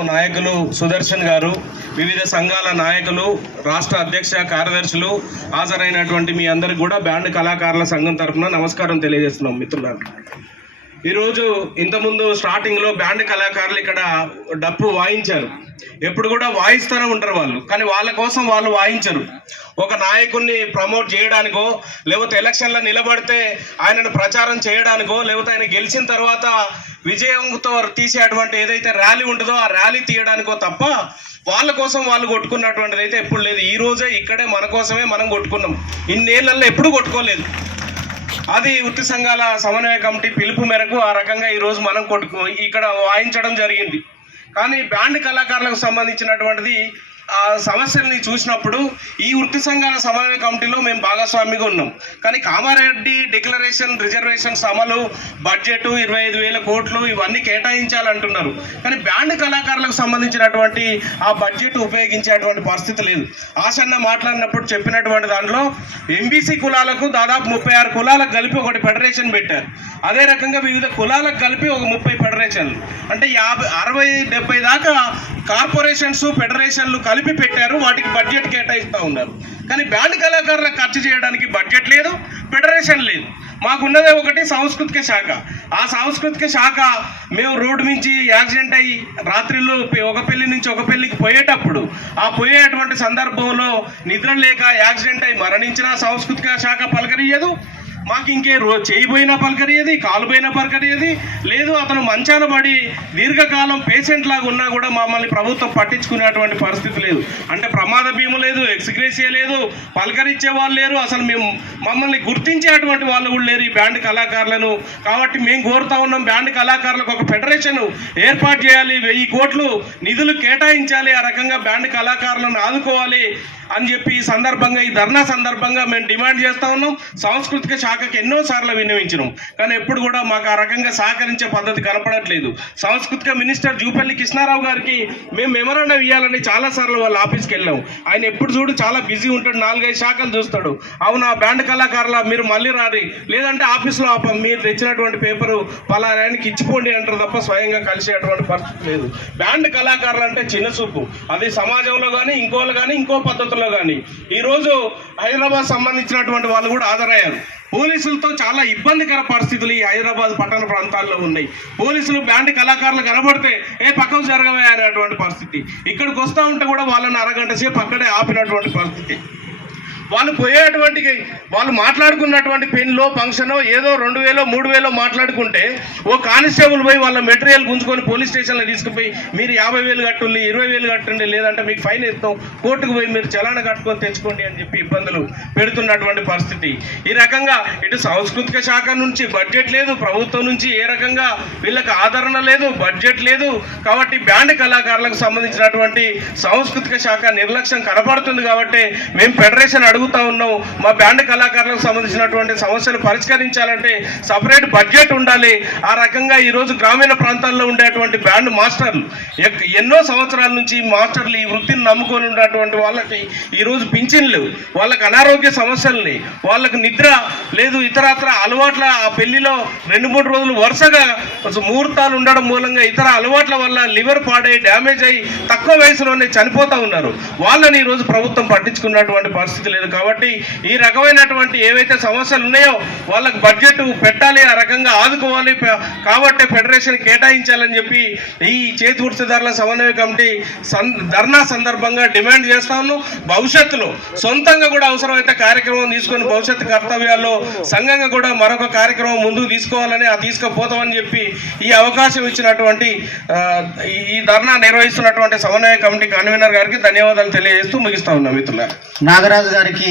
నాయకులు సుదర్శన్ గారు, వివిధ సంఘాల నాయకులు, రాష్ట్ర అధ్యక్ష కార్యదర్శులు, హాజరైనటువంటి మీ అందరికి కూడా బ్యాండ్ కళాకారుల సంఘం తరఫున నమస్కారం తెలియజేస్తున్నాం మిత్రులారా. ఈరోజు ఇంతకుముందు స్టార్టింగ్లో బ్యాండ్ కళాకారులు ఇక్కడ డప్పు వాయించారు. ఎప్పుడు కూడా వాయిస్తూనే ఉంటారు వాళ్ళు, కానీ వాళ్ళ కోసం వాళ్ళు వాయించరు. ఒక నాయకుడిని ప్రమోట్ చేయడానికో, లేకపోతే ఎలక్షన్లో నిలబడితే ఆయనను ప్రచారం చేయడానికో, లేకపోతే ఆయన గెలిచిన తర్వాత విజయంతో తీసేటువంటి ఏదైతే ర్యాలీ ఉంటుందో ఆ ర్యాలీ తీయడానికో తప్ప వాళ్ళ కోసం వాళ్ళు కొట్టుకున్నటువంటిది అయితే ఎప్పుడు లేదు. ఈ రోజే ఇక్కడే మన కోసమే మనం కొట్టుకున్నాం. ఇన్నేళ్లలో ఎప్పుడు కొట్టుకోలేదు. అది వృత్తి సంఘాల సమన్వయ కమిటీ పిలుపు మేరకు ఆ రకంగా ఈరోజు మనం ఇక్కడ వాయించడం జరిగింది. కానీ బ్యాండ్ కళాకారులకు సంబంధించినటువంటిది ఆ సమస్యల్ని చూసినప్పుడు ఈ వృత్తి సంఘాల సమన్వయ కమిటీలో మేము భాగస్వామిగా ఉన్నాం. కానీ కామారెడ్డి డిక్లరేషన్ రిజర్వేషన్స్ అమలు, బడ్జెట్ 25,000 కోట్లు ఇవన్నీ కేటాయించాలంటున్నారు. కానీ బ్యాండ్ కళాకారులకు సంబంధించినటువంటి ఆ బడ్జెట్ ఉపయోగించేటువంటి పరిస్థితి లేదు. ఆసన్న మాట్లాడినప్పుడు చెప్పినటువంటి దాంట్లో ఎంబీసీ కులాలకు దాదాపు 36 కులాలకు కలిపి ఒకటి ఫెడరేషన్ పెట్టారు. అదే రకంగా వివిధ కులాలకు కలిపి ఒక 30 ఫెడరేషన్లు, అంటే 60-70 దాకా కార్పొరేషన్స్ ఫెడరేషన్లు కలిపి పెట్టారు. వాటికి బడ్జెట్ కేటాయిస్తూ ఉన్నారు. కానీ బ్యాండ్ కళాకారులకు ఖర్చు చేయడానికి బడ్జెట్ లేదు, ఫెడరేషన్ లేదు. మాకున్నదే ఒకటి సాంస్కృతిక శాఖ. ఆ సాంస్కృతిక శాఖ మేము రోడ్డు నుంచి యాక్సిడెంట్ అయ్యి రాత్రిలో ఒక పెళ్లి నుంచి ఒక పెళ్లికి పోయేటప్పుడు ఆ పోయేటువంటి సందర్భంలో నిద్ర లేక యాక్సిడెంట్ అయ్యి మరణించిన సాంస్కృతిక శాఖ పలకరియదు. మాకు ఇంకే చేయి పోయినా పలకరియది, కాలు పోయినా పలకరియది లేదు. అతను మంచాన పడి దీర్ఘకాలం పేషెంట్ లాగా ఉన్నా కూడా మమ్మల్ని ప్రభుత్వం పట్టించుకునేటువంటి పరిస్థితి లేదు. అంటే ప్రమాద బీమా లేదు, ఎక్స్గ్రేసియా లేదు, పలకరించే వాళ్ళు లేరు, అసలు మమ్మల్ని గుర్తించేటువంటి వాళ్ళు కూడా లేరు ఈ బ్యాండ్ కళాకారులను. కాబట్టి మేము కోరుతా ఉన్నాం, బ్యాండ్ కళాకారులకు ఒక ఫెడరేషన్ ఏర్పాటు చేయాలి, 1000 కోట్లు నిధులు కేటాయించాలి, ఆ రకంగా బ్యాండ్ కళాకారులను ఆదుకోవాలి అని చెప్పి ఈ సందర్భంగా, ఈ ధర్నా సందర్భంగా మేము డిమాండ్ చేస్తూ ఉన్నాం. సాంస్కృతిక శాఖకి ఎన్నోసార్లు విన్నవించినాం, కానీ ఎప్పుడు కూడా మాకు ఆ రకంగా సహకరించే పద్ధతి కనపడట్లేదు. సాంస్కృతిక మినిస్టర్ జూపల్లి కృష్ణారావు గారికి మేము మెమరాండం ఇవ్వాలని చాలాసార్లు వాళ్ళ ఆఫీస్కి వెళ్ళాం. ఆయన ఎప్పుడు చూడు చాలా బిజీ ఉంటాడు, 4-5 శాఖలు చూస్తాడు. అవునా బ్యాండ్ కళాకారుల మీరు మళ్ళీ రారి, లేదంటే ఆఫీస్లో మీరు తెచ్చినటువంటి పేపరు పలానానికి ఇచ్చిపోండి అంటారు తప్ప స్వయంగా కలిసేటువంటి పరిస్థితి లేదు. బ్యాండ్ కళాకారులు అంటే చిన్న చూపు. అది సమాజంలో కానీ ఇంకోళ్ళు కానీ ఇంకో పద్ధతుల్లో కానీ. ఈరోజు హైదరాబాద్ సంబంధించినటువంటి వాళ్ళు కూడా హాజరయ్యారు. పోలీసులతో చాలా ఇబ్బందికర పరిస్థితులు ఈ హైదరాబాద్ పట్టణ ప్రాంతాల్లో ఉన్నాయి. పోలీసులు బ్యాండ్ కళాకారులు కనబడితే పక్కకు జరగవే అనేటువంటి పరిస్థితి. ఇక్కడికి వస్తూ ఉంటే కూడా వాళ్ళని అరగంట సేపు అక్కడే ఆపినటువంటి పరిస్థితి. వాళ్ళు పోయేటువంటి వాళ్ళు మాట్లాడుకున్నటువంటి పెన్లో ఫంక్షనో ఏదో 2,000 3,000 మాట్లాడుకుంటే ఓ కానిస్టేబుల్ పోయి వాళ్ళ మెటీరియల్ గుంజుకొని పోలీస్ స్టేషన్లో తీసుకుపోయి మీరు 50,000 కట్టుండి, 20,000 కట్టండి, లేదంటే మీకు ఫైన్ ఇస్తాం, కోర్టుకు పోయి మీరు చలాన కట్టుకొని తెచ్చుకోండి అని చెప్పి ఇబ్బందులు పెడుతున్నటువంటి పరిస్థితి. ఈ రకంగా ఇటు సాంస్కృతిక శాఖ నుంచి బడ్జెట్ లేదు, ప్రభుత్వం నుంచి ఏ రకంగా వీళ్ళకి ఆదరణ లేదు, బడ్జెట్ లేదు. కాబట్టి బ్యాండ్ కళాకారులకు సంబంధించినటువంటి సాంస్కృతిక శాఖ నిర్లక్ష్యం కనబడుతుంది. కాబట్టి మేము ఫెడరేషన్ అడుగుతా ఉన్నాం, మా బ్యాండ్ కళాకారులకు సంబంధించినటువంటి సమస్యలు పరిష్కరించాలంటే సపరేట్ బడ్జెట్ ఉండాలి. ఆ రకంగా ఈరోజు గ్రామీణ ప్రాంతాల్లో ఉండేటువంటి బ్యాండ్ మాస్టర్లు ఎన్నో సంవత్సరాల నుంచి మాస్టర్లు ఈ వృత్తిని నమ్ముకొని ఉన్నటువంటి వాళ్ళకి ఈరోజు పింఛన్లు, వాళ్ళకి అనారోగ్య సమస్యల్ని, వాళ్ళకు నిద్ర లేదు, ఇతరత్ర అలవాట్ల ఆ పెళ్లిలో 2-3 రోజులు వరుసగా ముహూర్తాలు ఉండడం మూలంగా ఇతర అలవాట్ల వల్ల లివర్ పాడై డ్యామేజ్ అయ్యి తక్కువ వయసులోనే చనిపోతూ ఉన్నారు. వాళ్ళని ఈరోజు ప్రభుత్వం పట్టించుకున్నటువంటి పరిస్థితి లేదు. కాబట్టి ఈ రకమైనటువంటి ఏవైతే సమస్యలు ఉన్నాయో వాళ్ళకు బడ్జెట్ పెట్టాలి, ఆ రకంగా ఆదుకోవాలి. కాబట్టి ఫెడరేషన్ కేటాయించాలని చెప్పి ఈ చేతి వృత్తిదారుల సమన్వయ కమిటీ ధర్నా సందర్భంగా డిమాండ్ చేస్తా ఉన్నాం. భవిష్యత్తులో సొంతంగా కూడా అవసరమైతే కార్యక్రమం తీసుకొని భవిష్యత్తు కర్తవ్యాల్లో సంఘంగా కూడా మరొక కార్యక్రమం ముందుకు తీసుకోవాలని, తీసుకుపోతామని చెప్పి ఈ అవకాశం ఇచ్చినటువంటి ఈ ధర్నా నిర్వహిస్తున్నటువంటి సమన్వయ కమిటీ కన్వీనర్ గారికి ధన్యవాదాలు తెలియజేస్తూ ముగిస్తా ఉన్నాం. మిత్రులారా, నాగరాజు గారికి